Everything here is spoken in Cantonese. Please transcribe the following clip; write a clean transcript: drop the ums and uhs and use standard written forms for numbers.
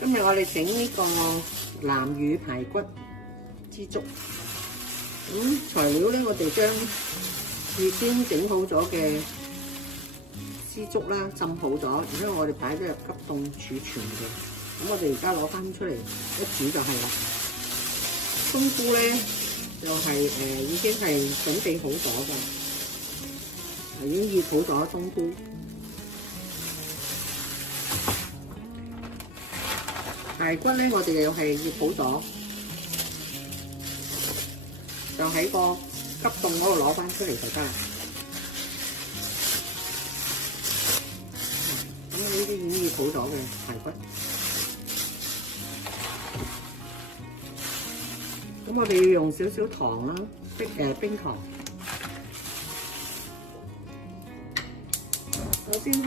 今日我哋整呢個南乳排骨枝竹。材料咧，我哋將已經整好咗嘅枝竹啦，浸好咗，然之後我哋擺咗入急凍儲存嘅。咁我哋而家攞翻出嚟一煮就係啦。冬菇咧就係已經係準備好咗嘅，已經醃好咗冬菇。排骨咧，我哋又係醃好咗，就喺個急凍嗰度攞翻出嚟就得啦。咁呢啲已經醃好咗嘅排骨，咁我哋要用少少糖啦，冰糖。首先開